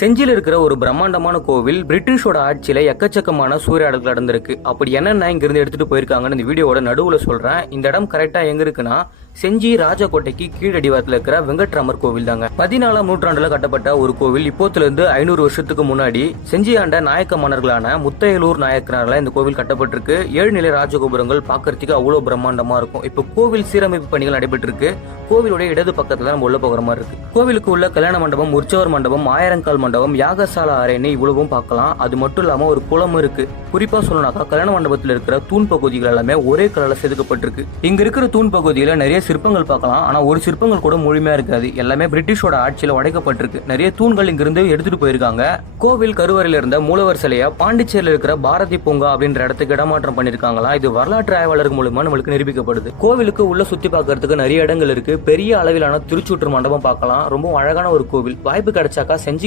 செஞ்சியில் இருக்கிற ஒரு பிரம்மாண்டமான கோவில் பிரிட்டிஷோட ஆட்சியில எக்கச்சக்கமான சூறையாடல்கள் நடந்திருக்கு. அப்படி என்னென்ன இங்கிருந்து எடுத்துட்டு போயிருக்காங்கன்னு இந்த வீடியோட நடுவுல சொல்றேன். இந்த இடம் கரெக்டா எங்க இருக்குன்னா செஞ்சி ராஜகோட்டைக்கு கீழடிவாரத்தில் இருக்கிற வெங்கட்ராமர் கோவில் தாங்க. 14ஆம் நூற்றாண்டுல கட்டப்பட்ட ஒரு கோவில். இப்போத்துல இருந்து 500 வருஷத்துக்கு முன்னாடி செஞ்சி ஆண்ட நாயக்க மன்னர்களான முத்தையலூர் நாயக்கரால இந்த கோவில் கட்டப்பட்டிருக்கு. 7 நிலை ராஜகோபுரங்கள் பாக்குறதுக்கு அவ்வளவு பிரம்மாண்டமா இருக்கும். இப்ப கோவில் சீரமைப்பு பணிகள் நடைபெற்று இருக்கு. கோவிலுடைய இடது பக்கத்துல நம்ம உள்ள போகிற மாதிரி இருக்கு. கோவிலுக்கு உள்ள கல்யாண மண்டபம், உற்சவர் மண்டபம், ஆயிரங்கால் மண்டபம், யாகசாலா அரணி இவ்வளவும் பார்க்கலாம். அது மட்டும் இல்லாம ஒரு குளம் இருக்கு. குறிப்பா சொல்லணும்னாக்கா கல்யாண மண்டபத்தில் இருக்கிற தூண் பகுதிகள் எல்லாமே ஒரே கலர்ல செதுக்கப்பட்டிருக்கு. இங்க இருக்கிற தூண் பகுதியில நிறைய சிற்பங்கள் பார்க்கலாம். ஆனா ஒரு சிற்பங்கள் கூட முழுமையா இருக்காது. எல்லாமே பிரிட்டிஷோட ஆட்சியில உடைக்கப்பட்டிருக்கு. நிறைய தூண்கள் இங்கிருந்து எடுத்துட்டு போயிருக்காங்க. கோவில் கருவறையில இருந்த மூலவர் சிலையா பாண்டிச்சேரியில இருக்கிற பாரதி பூங்கா அப்படின்ற இடத்துக்கு இடமாற்றம் பண்ணிருக்காங்களா. இது வரலாற்று ஆய்வாளர்கள் மூலமா நம்மளுக்கு நிரூபிக்கப்படுது. கோவிலுக்கு உள்ள சுத்தி பார்க்கறதுக்கு நிறைய இடங்கள் இருக்கு. பெரிய அளவிலான திருச்சூற்று மண்டபம் பார்க்கலாம். ரொம்ப அழகான ஒரு கோவில். வாய்ப்பு கிடைச்சாக்கா செஞ்சிக்கு